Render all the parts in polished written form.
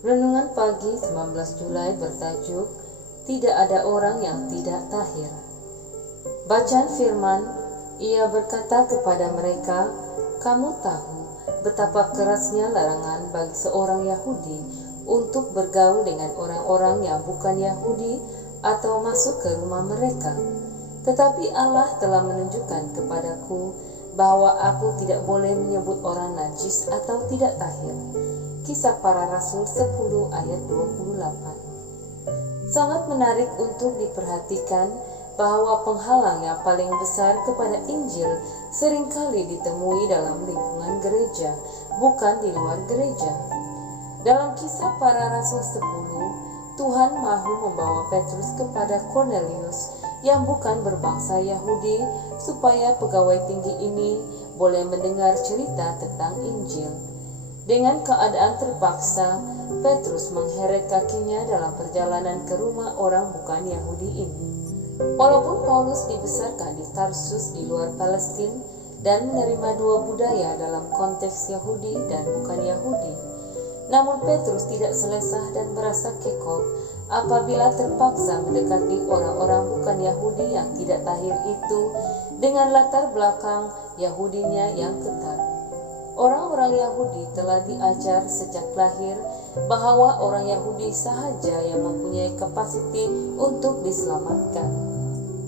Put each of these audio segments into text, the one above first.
Renungan pagi 19 Julai bertajuk Tidak ada orang yang tidak tahir. Bacaan firman, ia berkata kepada mereka, "Kamu tahu betapa kerasnya larangan bagi seorang Yahudi untuk bergaul dengan orang-orang yang bukan Yahudi atau masuk ke rumah mereka. Tetapi Allah telah menunjukkan kepadaku bahwa aku tidak boleh menyebut orang najis atau tidak tahir." Kisah Para Rasul 10 ayat 28. Sangat menarik untuk diperhatikan bahwa penghalang yang paling besar kepada Injil seringkali ditemui dalam lingkungan gereja, bukan di luar gereja. Dalam Kisah Para Rasul 10, Tuhan mahu membawa Petrus kepada Cornelius yang bukan berbangsa Yahudi supaya pegawai tinggi ini boleh mendengar cerita tentang Injil. Dengan keadaan terpaksa, Petrus mengheret kakinya dalam perjalanan ke rumah orang bukan Yahudi ini. Walaupun Paulus dibesarkan di Tarsus di luar Palestina dan menerima dua budaya dalam konteks Yahudi dan bukan Yahudi, namun Petrus tidak selesai dan merasa kekok apabila terpaksa mendekati orang-orang bukan Yahudi yang tidak tahir itu dengan latar belakang Yahudinya yang ketat. Orang-orang Yahudi telah diajar sejak lahir bahwa orang Yahudi sahaja yang mempunyai kapasiti untuk diselamatkan.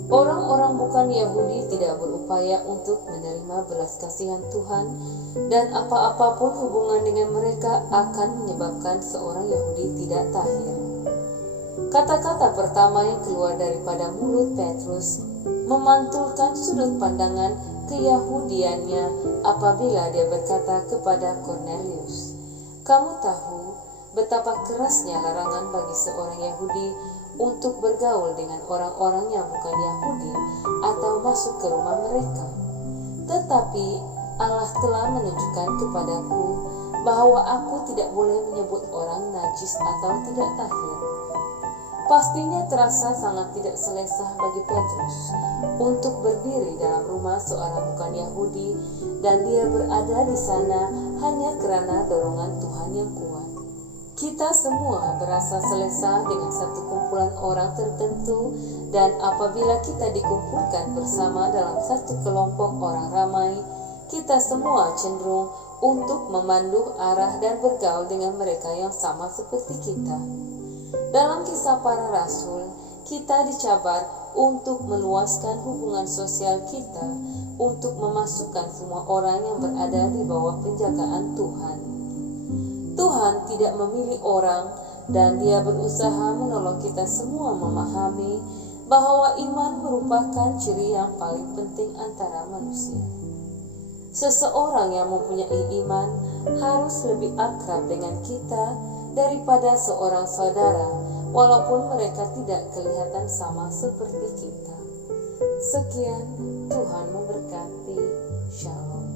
Orang-orang bukan Yahudi tidak berupaya untuk menerima belas kasihan Tuhan, dan apa-apapun hubungan dengan mereka akan menyebabkan seorang Yahudi tidak tahir. Kata-kata pertama yang keluar daripada mulut Petrus memantulkan sudut pandangan keyahudiannya apabila dia berkata kepada Cornelius, "Kamu tahu betapa kerasnya larangan bagi seorang Yahudi untuk bergaul dengan orang-orang yang bukan Yahudi atau masuk ke rumah mereka. Tetapi Allah telah menunjukkan kepadaku bahwa aku tidak boleh menyebut orang najis atau tidak tahir." Pastinya terasa sangat tidak selesa bagi Petrus untuk berdiri dalam rumah seorang bukan Yahudi dan dia berada di sana hanya karena dorongan Tuhan yang kuat. Kita semua berasa selesa dengan satu kumpulan orang tertentu, dan apabila kita dikumpulkan bersama dalam satu kelompok orang ramai, kita semua cenderung untuk memandu arah dan bergaul dengan mereka yang sama seperti kita. Dalam Kisah Para Rasul, kita dicabar untuk meluaskan hubungan sosial kita untuk memasukkan semua orang yang berada di bawah penjagaan Tuhan. Tuhan tidak memilih orang, dan Dia berusaha menolong kita semua memahami bahwa iman merupakan ciri yang paling penting antara manusia. Seseorang yang mempunyai iman harus lebih akrab dengan kita daripada seorang saudara, walaupun mereka tidak kelihatan sama seperti kita. Sekian, Tuhan memberkati. Shalom.